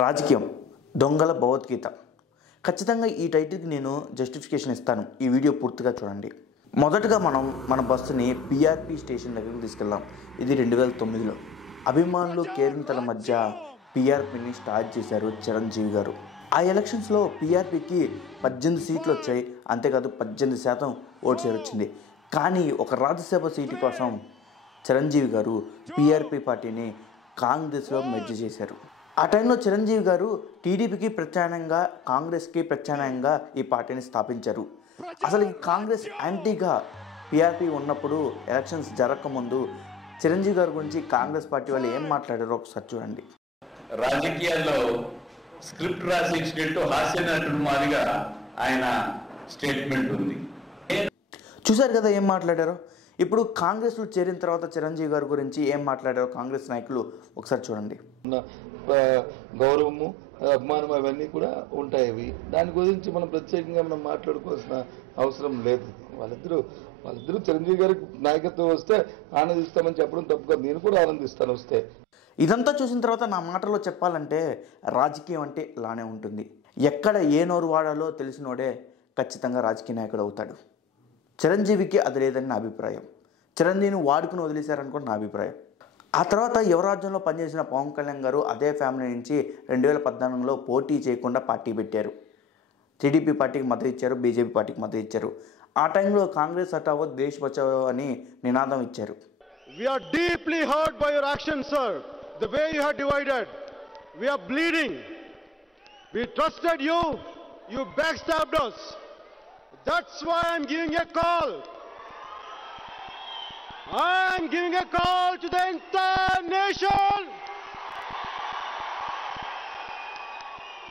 రాజకీయం దొంగల భగవద్గీత. ఖచ్చితంగా ఈ టైటిల్కి నేను జస్టిఫికేషన్ ఇస్తాను. ఈ వీడియో పూర్తిగా చూడండి. మొదటగా మనం మన బస్సుని పిఆర్పి స్టేషన్ దగ్గరికి తీసుకెళ్దాం. ఇది 2009లో అభిమానులు కేరింతల మధ్య పిఆర్పిని స్టార్ట్ చేశారు చిరంజీవి గారు. ఆ ఎలక్షన్స్లో పిఆర్పికి 18 సీట్లు వచ్చాయి. అంతేకాదు 18% ఓటు షేర్ వచ్చింది. కానీ ఒక రాజ్యసభ సీటు కోసం చిరంజీవి గారు పిఆర్పి పార్టీని కాంగ్రెస్లో మెర్జ్ చేశారు. ఆ టైంలో చిరంజీవి గారు టీడీపీకి ప్రత్యామ్నాయంగా కాంగ్రెస్కి ప్రత్యామ్నాయంగా ఈ పార్టీని స్థాపించారు. అసలు ఈ కాంగ్రెస్ యాంటీగా పిఆర్పి ఉన్నప్పుడు ఎలక్షన్స్ జరగకముందు చిరంజీవి గారి గురించి కాంగ్రెస్ పార్టీ వాళ్ళు ఏం మాట్లాడారో ఒకసారి చూడండి. రాజకీయాల్లో స్క్రిప్ట్ రాసి ఇచ్చినట్టు హాస్య నటుడు మాదిరిగా ఆయన స్టేట్మెంట్ ఉంది. చూశారు కదా ఏం మాట్లాడారో. ఇప్పుడు కాంగ్రెస్లో చేరిన తర్వాత చిరంజీవి గారి గురించి ఏం మాట్లాడారో కాంగ్రెస్ నాయకులు ఒకసారి చూడండి. గౌరవము, అభిమానం అవన్నీ కూడా ఉంటాయి. దాని గురించి మనం ప్రత్యేకంగా మనం మాట్లాడుకోవాల్సిన అవసరం లేదు. వాళ్ళిద్దరూ చిరంజీవి గారికి నాయకత్వం వస్తే ఆనందిస్తామని చెప్పడం తప్పుగా నేను కూడా ఆనందిస్తాను వస్తే. ఇదంతా చూసిన తర్వాత నా మాటలో చెప్పాలంటే రాజకీయం అంటే ఇలానే ఉంటుంది. ఎక్కడ ఏ నోరు వాడాలో తెలిసినోడే ఖచ్చితంగా రాజకీయ నాయకుడు అవుతాడు. చిరంజీవికి అది లేదని నా అభిప్రాయం. చిరంజీవిని వాడుకుని వదిలేశారనుకోండి నా అభిప్రాయం. ఆ తర్వాత యువరాజ్యంలో పనిచేసిన పవన్ కళ్యాణ్ గారు అదే ఫ్యామిలీ నుంచి 2014లో పోటీ చేయకుండా పార్టీ పెట్టారు. టీడీపీ పార్టీకి మద్దతు ఇచ్చారు, బీజేపీ పార్టీకి మద్దతు ఇచ్చారు. ఆ టైంలో కాంగ్రెస్ హటావో దేశ్ బచావో అని నినాదం ఇచ్చారు. We are deeply hurt by your actions, sir. The way you have divided. We are bleeding. We trusted you. You backstabbed us. That's why I'm giving a call. I'm giving a call to the entire nation.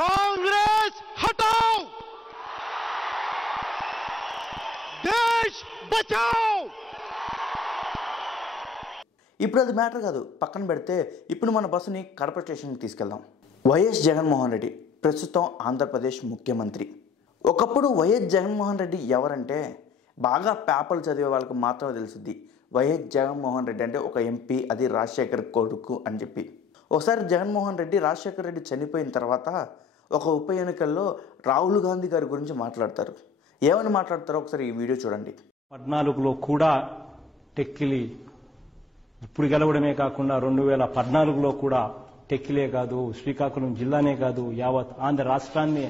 Congress, hatao! Desh bachao! ఇప్పుడు అది matter కాదు, పక్కన పెడితే ఇప్పుడు మన బస్సుని కడప స్టేషన్కి తీసుకెళ్దాం. YS Jaganmohan Reddy ప్రస్తుతం ఆంధ్రప్రదేశ్ ముఖ్యమంత్రి. ఒకప్పుడు వైఎస్ జగన్మోహన్ రెడ్డి ఎవరంటే బాగా పేపర్లు చదివే వాళ్ళకి మాత్రమే తెలుస్తుంది. వైఎస్ జగన్మోహన్ రెడ్డి అంటే ఒక ఎంపీ, అది రాజశేఖర్ కొడుకు అని చెప్పి. ఒకసారి జగన్మోహన్ రెడ్డి రాజశేఖర్ రెడ్డి చనిపోయిన తర్వాత ఒక ఉప ఎన్నికల్లో రాహుల్ గాంధీ గారి గురించి మాట్లాడతారు. ఏమని మాట్లాడతారో ఒకసారి ఈ వీడియో చూడండి. 14లో కూడా టెక్కిలి ఇప్పుడు గెలవడమే కాకుండా 2014లో కూడా టెక్కిలే కాదు, శ్రీకాకుళం జిల్లానే కాదు, యావత్ ఆంధ్ర రాష్ట్రాన్ని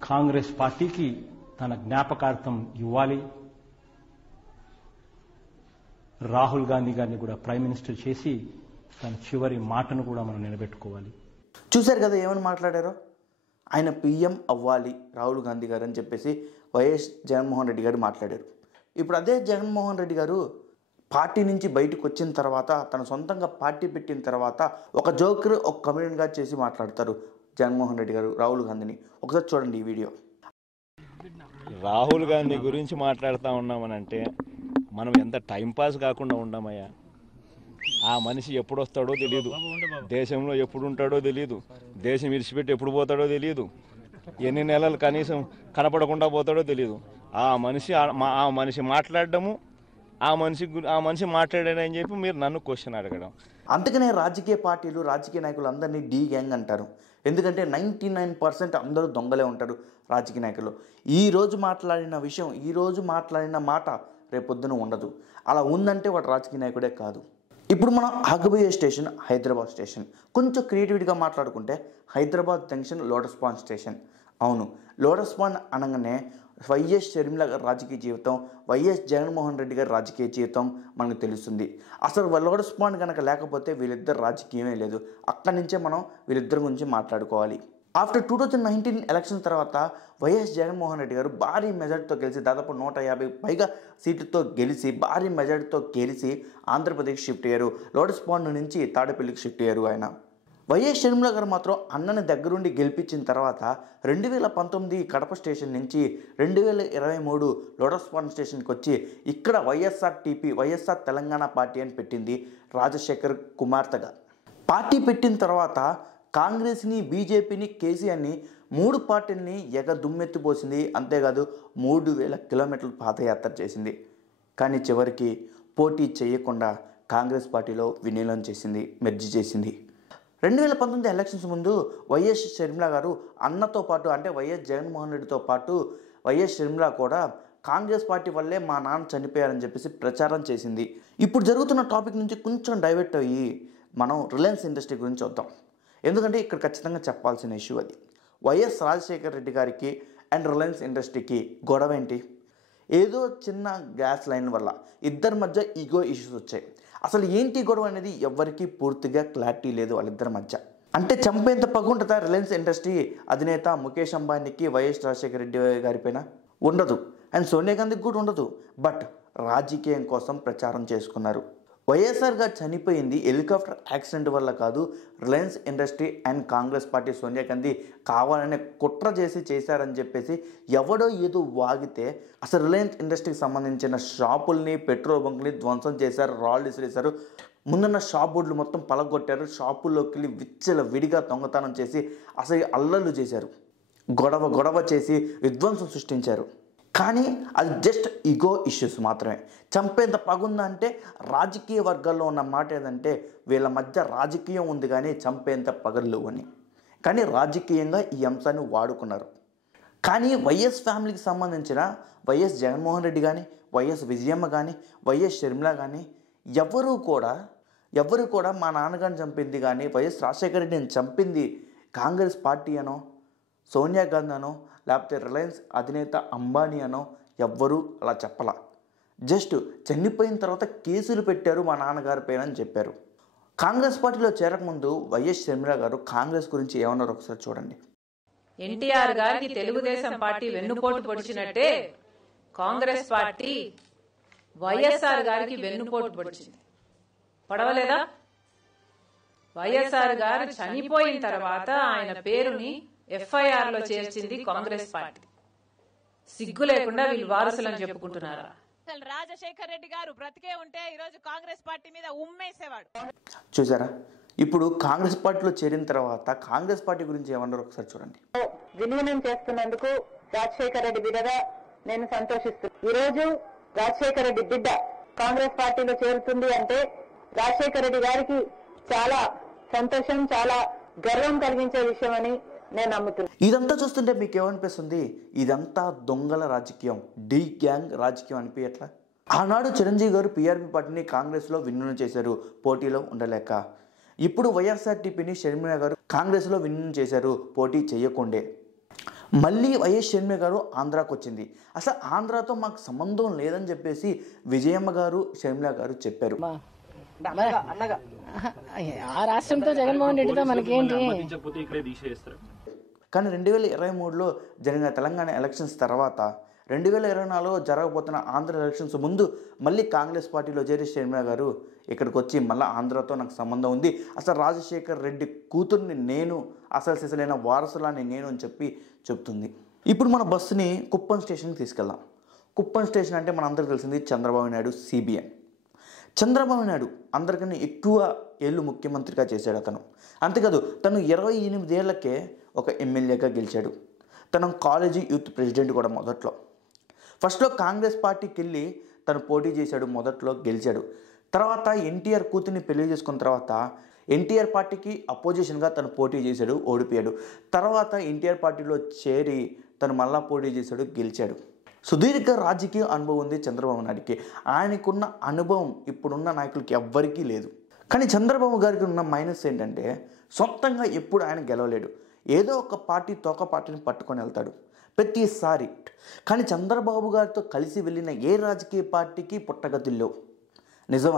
కాంగ్రెస్ పార్టీకి తన జ్ఞాపకార్థం ఇవ్వాలి. రాహుల్ గాంధీ గారిని కూడా ప్రైమ్ మినిస్టర్ చేసి తన చివరి మాటను కూడా మనం నిలబెట్టుకోవాలి. చూశారు కదా ఏమని మాట్లాడారో. ఆయన పిఎం అవ్వాలి రాహుల్ గాంధీ గారు అని చెప్పేసి వైఎస్ జగన్మోహన్ రెడ్డి గారు మాట్లాడారు. ఇప్పుడు అదే జగన్మోహన్ రెడ్డి గారు పార్టీ నుంచి బయటకు వచ్చిన తర్వాత, తన సొంతంగా పార్టీ పెట్టిన తర్వాత ఒక జోకర్, ఒక కమెడియన్గా చేసి మాట్లాడతారు జగన్మోహన్ రెడ్డి గారు రాహుల్ గాంధీని. ఒకసారి చూడండి ఈ వీడియో. రాహుల్ గాంధీ గురించి మాట్లాడుతూ ఉన్నామనంటే మనం ఎంత టైంపాస్ కాకుండా ఉండమయ్యా. ఆ మనిషి ఎప్పుడు వస్తాడో తెలియదు, దేశంలో ఎప్పుడు ఉంటాడో తెలియదు, దేశం విడిచిపెట్టి ఎప్పుడు పోతాడో తెలియదు, ఎన్ని నెలలు కనీసం కనపడకుండా పోతాడో తెలియదు. ఆ మనిషి మాట్లాడడము, ఆ మనిషి మాట్లాడాడని చెప్పి మీరు నన్ను క్వశ్చన్ అడగడం. అందుకనే రాజకీయ పార్టీలు, రాజకీయ నాయకులు అందరినీ డీ గ్యాంగ్ అంటారు. ఎందుకంటే 99% అందరూ దొంగలే ఉంటారు రాజకీయ నాయకులు. ఈరోజు మాట్లాడిన విషయం, ఈరోజు మాట్లాడిన మాట రేపొద్దున ఉండదు. అలా ఉందంటే వాడు రాజకీయ నాయకుడే కాదు. ఇప్పుడు మనం ఆగబోయే స్టేషన్ హైదరాబాద్ స్టేషన్. కొంచెం క్రియేటివిటీగా మాట్లాడుకుంటే Hyderabad junction lotus pond station. అవును, లోటస్ పాండ్ అనగానే వైఎస్ షర్మిల గారి రాజకీయ జీవితం, వైఎస్ జగన్మోహన్ రెడ్డి గారి రాజకీయ జీవితం మనకు తెలుస్తుంది. అసలు లోటస్ పాండ్ కనుక లేకపోతే వీళ్ళిద్దరు రాజకీయమే లేదు. అక్కడి నుంచే మనం వీళ్ళిద్దరి గురించి మాట్లాడుకోవాలి. ఆఫ్టర్ 2019 ఎలక్షన్ తర్వాత వైఎస్ జగన్మోహన్ రెడ్డి గారు భారీ మెజార్టీతో గెలిచి, దాదాపు 150 పైగా సీట్లతో గెలిచి, భారీ మెజార్టీతో గెలిచి ఆంధ్రప్రదేశ్ షిఫ్ట్ అయ్యారు. లోటస్ పాండ్ నుంచి తాడేపల్లికి షిఫ్ట్ అయ్యారు ఆయన. వైఎస్ షర్మిల గారు మాత్రం అన్నని దగ్గరుండి గెలిపించిన తర్వాత 2019 కడప స్టేషన్ నుంచి 2023 లోటస్ పాండ్ స్టేషన్కి వచ్చి ఇక్కడ వైఎస్ఆర్ తెలంగాణ పార్టీ అని పెట్టింది రాజశేఖర్ కుమార్తెగా. పార్టీ పెట్టిన తర్వాత కాంగ్రెస్ని, బీజేపీని, కేసీఆర్ని 3 పార్టీలని దుమ్మెత్తిపోసింది. అంతేకాదు 3000 కిలోమీటర్లు పాదయాత్ర చేసింది. కానీ చివరికి పోటీ చేయకుండా కాంగ్రెస్ పార్టీలో విలీనం చేసింది, మెర్జ్ చేసింది. 2019 ఎలక్షన్స్ ముందు వైఎస్ షర్మిల గారు అన్నతో పాటు అంటే వైఎస్ జగన్మోహన్ రెడ్డితో పాటు వైఎస్ షర్మిల కూడా కాంగ్రెస్ పార్టీ వల్లే మా నాన్న చనిపోయారని చెప్పేసి ప్రచారం చేసింది. ఇప్పుడు జరుగుతున్న టాపిక్ నుంచి కొంచెం డైవర్ట్ అయ్యి మనం రిలయన్స్ ఇండస్ట్రీ గురించి వద్దాం. ఎందుకంటే ఇక్కడ ఖచ్చితంగా చెప్పాల్సిన ఇష్యూ అది. వైఎస్ రాజశేఖర రెడ్డి గారికి అండ్ రిలయన్స్ ఇండస్ట్రీకి గొడవ ఏంటి? ఏదో చిన్న గ్యాస్ లైన్ వల్ల ఇద్దరి మధ్య ఈగో ఇష్యూస్ వచ్చాయి. అసలు ఏంటి గొడవ అనేది ఎవరికి పూర్తిగా క్లారిటీ లేదు వాళ్ళిద్దరి మధ్య. అంటే చంపేంత పగుంటుందా రిలయన్స్ ఇండస్ట్రీ అధినేత ముఖేష్ అంబానీకి వైఎస్ రాజశేఖర రెడ్డి గారి పైన? ఉండదు. అండ్ సోనియా గాంధీకి కూడా ఉండదు. బట్ రాజకీయం కోసం ప్రచారం చేసుకున్నారు. వైఎస్ఆర్ గారు చనిపోయింది హెలికాప్టర్ యాక్సిడెంట్ వల్ల కాదు, Reliance industry and Congress party Sonia Gandhi కావాలనే కుట్ర చేశారని చెప్పేసి ఎవడో ఏదో వాగితే అసలు రిలయన్స్ ఇండస్ట్రీకి సంబంధించిన షాపుల్ని పెట్రోల్ బంక్ని ధ్వంసం చేశారు, రాళ్ళు విసిరేశారు, ముందున్న షాప్ బోర్డులు మొత్తం పలగొట్టారు, షాపుల్లోకి వెళ్ళి విచ్చల విడిగా దొంగతనం చేసి అసలు అల్లర్లు చేశారు, గొడవ చేసి విధ్వంసం సృష్టించారు. కానీ అది జస్ట్ ఈగో ఇష్యూస్ మాత్రమే. చంపేంత పగుందంటే రాజకీయ వర్గాల్లో ఉన్న మాట ఏదంటే వీళ్ళ మధ్య రాజకీయం ఉంది కానీ చంపేంత పగళ్ళు అని. కానీ రాజకీయంగా ఈ అంశాన్ని వాడుకున్నారు. కానీ వైఎస్ ఫ్యామిలీకి సంబంధించిన వైఎస్ జగన్మోహన్ రెడ్డి కానీ, వైఎస్ విజయమ్మ కానీ, వైఎస్ షర్మిల కానీ ఎవరు కూడా మా నాన్నగారిని చంపింది కానీ వైఎస్ రాజశేఖర రెడ్డిని చంపింది కాంగ్రెస్ పార్టీ అనో, సోనియా గాంధీ అనో, లేకపోతే రిలయన్స్ అధినేత అంబానీ అనో ఎవ్వరూ అలా చెప్పలా. జస్ట్ చనిపోయిన తర్వాత కేసులు పెట్టారు మా నాన్నగారి పైన అని చెప్పారు. కాంగ్రెస్ పార్టీలో చేరకముందు వైఎస్ షర్మిల గారు కాంగ్రెస్ గురించి ఏమన్నారు ఒకసారి చూడండి. ఎన్టీఆర్ గారికి తెలుగుదేశం పార్టీ వెన్నుపోటు పొడిచినట్టే కాంగ్రెస్ పార్టీ వైఎస్ఆర్ గారికి వెన్నుపోటు పొడిచింది. పడవలేదా? వైఎస్ఆర్ గారు చనిపోయిన తర్వాత ఆయన పేరుని FIR లో చేర్చింది కాంగ్రెస్ పార్టీ. సిగ్గు లేకుండా వీళ్ళు వారసులని చెప్పుకుంటున్నారా? రాజశేఖర్ రెడ్డి గారు బ్రతికే ఉంటే ఈరోజు కాంగ్రెస్ పార్టీ మీద ఉమ్మేసేవాడు. చూసారా? ఇప్పుడు కాంగ్రెస్ పార్టీలో చేరిన తర్వాత కాంగ్రెస్ పార్టీ గురించి ఏమన్నారు ఒకసారి చూడండి. విలీనం చేస్తున్నందుకు రాజశేఖర రెడ్డి బిడ్డగా నేను సంతోషిస్తున్నాను. ఈ రోజు రాజశేఖర రెడ్డి బిడ్డ కాంగ్రెస్ పార్టీలో చేరుతుంది అంటే రాజశేఖర రెడ్డి గారికి చాలా సంతోషం, చాలా గర్వం కలిగించే విషయం అని నేను నమ్ముతున్నాను. ఇదంతా చూస్తుంటే మీకు ఏమనిపిస్తుంది? ఇదంతా దొంగల రాజకీయం, డి గ్యాంగ్ రాజకీయం అనిపించట్లా? ఆనాడు చిరంజీవి గారు PRP పార్టీని కాంగ్రెస్లో విలీనం చేశారు పోటీలో ఉండలేక. ఇప్పుడు వైఎస్ఆర్టీపీని షర్మిల గారు కాంగ్రెస్లో విలీనం చేశారు పోటీ చేయకుండే. మళ్ళీ వైఎస్ షర్మిల గారు ఆంధ్రాకు వచ్చింది. అసలు ఆంధ్రాతో మాకు సంబంధం లేదని చెప్పేసి విజయమ్మ గారు షర్మిల గారు చెప్పారు. ఆ రాష్ట్రంతో జగన్మోహన్ రెడ్డితో మనకేంటి? కానీ 2023లో జరిగిన తెలంగాణ ఎలక్షన్స్ తర్వాత 2024లో జరగబోతున్న ఆంధ్ర ఎలక్షన్స్ ముందు మళ్ళీ కాంగ్రెస్ పార్టీలో చేరి షర్మిల గారు ఇక్కడికి వచ్చి మళ్ళీ ఆంధ్రతో నాకు సంబంధం ఉంది, అసలు రాజశేఖర్ రెడ్డి కూతుర్ని నేను, అసలు సిసలైన వారసులాన్ని నేను అని చెప్తుంది. ఇప్పుడు మన బస్సుని కుప్పం స్టేషన్కి తీసుకెళ్దాం. కుప్పం స్టేషన్ అంటే మనందరికీ తెలిసింది చంద్రబాబు నాయుడు CBN. చంద్రబాబు నాయుడు అందరికన్నా ఎక్కువ ఏళ్ళు ముఖ్యమంత్రిగా చేశాడు అతను. అంతేకాదు తను 28 ఏళ్లకే ఒక ఎమ్మెల్యేగా గెలిచాడు. తను కాలేజీ యూత్ ప్రెసిడెంట్ కూడా మొదట్లో. ఫస్ట్లో కాంగ్రెస్ పార్టీకి వెళ్ళి తను పోటీ చేశాడు, మొదట్లో గెలిచాడు. తర్వాత NTR కూతుర్ని పెళ్లి చేసుకున్న తర్వాత NTR పార్టీకి అపోజిషన్గా తను పోటీ చేశాడు, ఓడిపోయాడు. తర్వాత NTR పార్టీలో చేరి తను మళ్ళా పోటీ చేశాడు, గెలిచాడు. సుదీర్ఘ రాజకీయ అనుభవం ఉంది చంద్రబాబు నాయుడికి. ఆయనకున్న అనుభవం ఇప్పుడున్న నాయకులకి ఎవ్వరికీ లేదు. కానీ చంద్రబాబు గారికి ఉన్న మైనస్ ఏంటంటే సొంతంగా ఎప్పుడు ఆయన గెలవలేడు. ఏదో ఒక పార్టీ తోక పార్టీని పట్టుకొని వెళ్తాడు ప్రతిసారి. కానీ చంద్రబాబు గారితో కలిసి వెళ్ళిన ఏ రాజకీయ పార్టీకి పుట్టగతుల్లో నిజం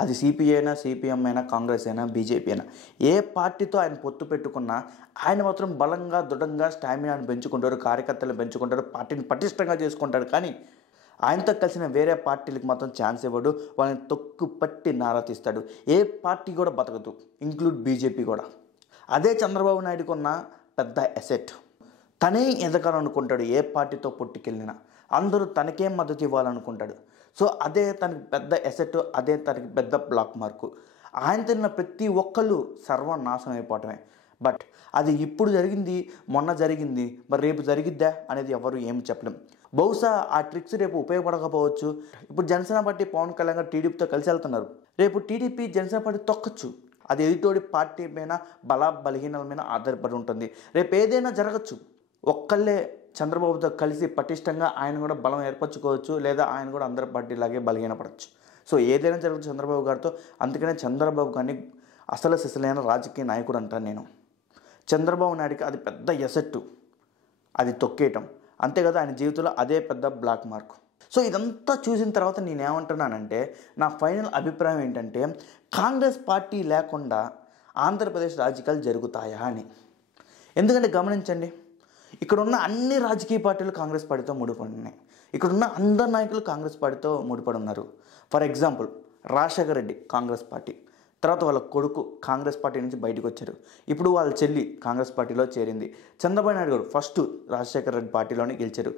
అది CPI అయినా, CPM అయినా, కాంగ్రెస్ అయినా, BJP అయినా, ఏ పార్టీతో ఆయన పొత్తు పెట్టుకున్నా ఆయన మాత్రం బలంగా దృఢంగా స్టామినాను పెంచుకుంటారు, కార్యకర్తలు పెంచుకుంటారు, పార్టీని పటిష్టంగా చేసుకుంటాడు. కానీ ఆయనతో కలిసిన వేరే పార్టీలకు మాత్రం ఛాన్స్ ఇవ్వడు, వాళ్ళని తొక్కు పట్టి నారా తీస్తాడు. ఏ పార్టీ కూడా బతకదు, ఇంక్లూడ్ BJP కూడా. అదే చంద్రబాబు నాయుడుకు ఉన్న పెద్ద అసెట్. తనే ఎదగాలనుకుంటాడు, ఏ పార్టీతో పుట్టుకెళ్ళినా అందరూ తనకే మద్దతు ఇవ్వాలనుకుంటాడు. సో అదే తనకి పెద్ద అసెట్, అదే తనకి పెద్ద బ్లాక్ మార్కు. ఆయన తిన్న ప్రతి ఒక్కళ్ళు సర్వనాశనం అయిపోవటమే. బట్ అది ఇప్పుడు జరిగింది, మొన్న జరిగింది, మరి రేపు జరిగిద్దా అనేది ఎవరు ఏమి చెప్పలేం. బహుశా ఆ ట్రిక్స్ రేపు ఉపయోగపడకపోవచ్చు. ఇప్పుడు జనసేన పార్టీ పవన్ కళ్యాణ్ గారు టీడీపీతో కలిసి వెళ్తున్నారు. రేపు టీడీపీ జనసేన పార్టీ తొక్కచ్చు. అది ఎదుటోడి పార్టీ మీద బలహీనల మీద ఆధారపడి ఉంటుంది. రేపు ఏదైనా జరగచ్చు. ఒక్కళ్ళే చంద్రబాబుతో కలిసి పటిష్టంగా ఆయన కూడా బలం ఏర్పరచుకోవచ్చు, లేదా ఆయన కూడా అందరి పార్టీలాగే బలహీనపడవచ్చు. సో ఏదైనా జరగచ్చు చంద్రబాబు గారితో. అందుకనే చంద్రబాబు గారిని అసలు సిసలైన రాజకీయ నాయకుడు అంటాను నేను. చంద్రబాబు నాయుడికి అది పెద్ద ఎసెట్టు, అది తొక్కేయటం. అంతే కదా, ఆయన జీవితంలో అదే పెద్ద బ్లాక్ మార్క్. సో ఇదంతా చూసిన తర్వాత నేనేమంటున్నానంటే, నా ఫైనల్ అభిప్రాయం ఏంటంటే, కాంగ్రెస్ పార్టీ లేకుండా ఆంధ్రప్రదేశ్ రాజకీయాలు జరుగుతాయా అని. ఎందుకంటే గమనించండి, ఇక్కడున్న అన్ని రాజకీయ పార్టీలు కాంగ్రెస్ పార్టీతో ముడిపడి ఉన్నాయి. ఇక్కడున్న అందరు నాయకులు కాంగ్రెస్ పార్టీతో ముడిపడి ఉన్నారు. For example Rajasekhara Reddy Congress party, తర్వాత వాళ్ళ కొడుకు కాంగ్రెస్ పార్టీ నుంచి బయటకు వచ్చారు. ఇప్పుడు వాళ్ళ చెల్లి కాంగ్రెస్ పార్టీలో చేరింది. చంద్రబాబు నాయుడు గారు ఫస్ట్ రాజశేఖర రెడ్డి పార్టీలోనే గెలిచారు.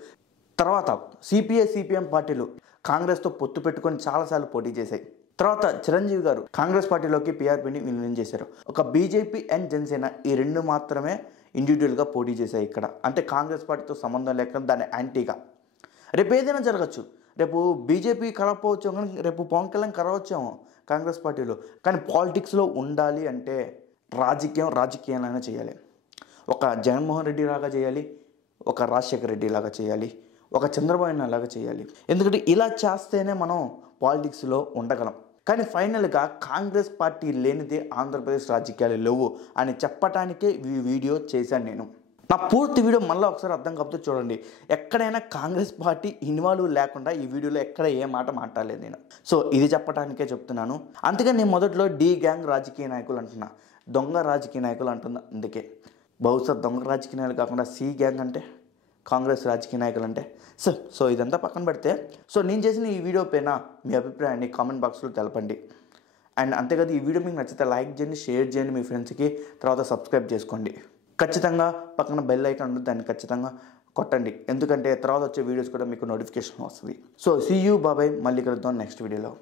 తర్వాత సిపిఐ సిపిఎం పార్టీలు కాంగ్రెస్తో పొత్తు పెట్టుకొని చాలాసార్లు పోటీ చేశాయి. తర్వాత చిరంజీవి గారు కాంగ్రెస్ పార్టీలోకి పీఆర్పీని విలీనం చేశారు. ఒక బీజేపీ అండ్ జనసేన ఈ రెండు మాత్రమే ఇండివిజువల్గా పోటీ చేశాయి ఇక్కడ. అంటే కాంగ్రెస్ పార్టీతో సంబంధం లేకుండా దాని యాంటీగా. రేపు ఏదైనా జరగచ్చు. రేపు బీజేపీ కలపవచ్చు, కానీ రేపు పవన్ కళ్యాణ్ కలవచ్చేమో కాంగ్రెస్ పార్టీలో. కానీ పాలిటిక్స్లో ఉండాలి అంటే రాజకీయాలైనా చేయాలి. ఒక జగన్మోహన్ రెడ్డి లాగా చేయాలి, ఒక రాజశేఖర రెడ్డి లాగా చేయాలి, ఒక చంద్రబాబు నాయుడు లాగా చేయాలి. ఎందుకంటే ఇలా చేస్తేనే మనం పాలిటిక్స్లో ఉండగలం. కానీ ఫైనల్గా కాంగ్రెస్ పార్టీ లేనిదే ఆంధ్రప్రదేశ్ రాజకీయాలు లేవు అని చెప్పటానికే ఈ వీడియో చేశాను నేను. నా పూర్తి వీడియో మళ్ళీ ఒకసారి అర్థం కాకపోతే చూడండి. ఎక్కడైనా కాంగ్రెస్ పార్టీ ఇన్వాల్వ్ లేకుండా ఈ వీడియోలో ఎక్కడ ఏ మాట మాట్లాడలేదు నేను. సో ఇది చెప్పడానికే చెప్తున్నాను. అందుకని నేను మొదట్లో డి గ్యాంగ్ రాజకీయ నాయకులు అంటున్నా, దొంగ రాజకీయ నాయకులు అంటున్నా. అందుకే బహుశా దొంగ రాజకీయ నాయకులు కాకుండా సి గ్యాంగ్ అంటే కాంగ్రెస్ రాజకీయ నాయకులు అంటే. సో ఇదంతా పక్కన పెడితే, సో నేను చేసిన ఈ వీడియో పైన మీ అభిప్రాయాన్ని కామెంట్ బాక్స్లో తెలపండి. అండ్ అంతేకాదు, ఈ వీడియో మీకు నచ్చితే లైక్ చేయండి, షేర్ చేయండి మీ ఫ్రెండ్స్కి, తర్వాత సబ్స్క్రైబ్ చేసుకోండి. ఖచ్చితంగా పక్కన బెల్ ఐకాన్ ఉంటుంది, దాన్ని ఖచ్చితంగా కొట్టండి. ఎందుకంటే తర్వాత వచ్చే వీడియోస్ కూడా మీకు నోటిఫికేషన్ వస్తుంది. సో సీ యూ, బాబాయ్. మళ్ళీ కలుద్దాం నెక్స్ట్ వీడియోలో.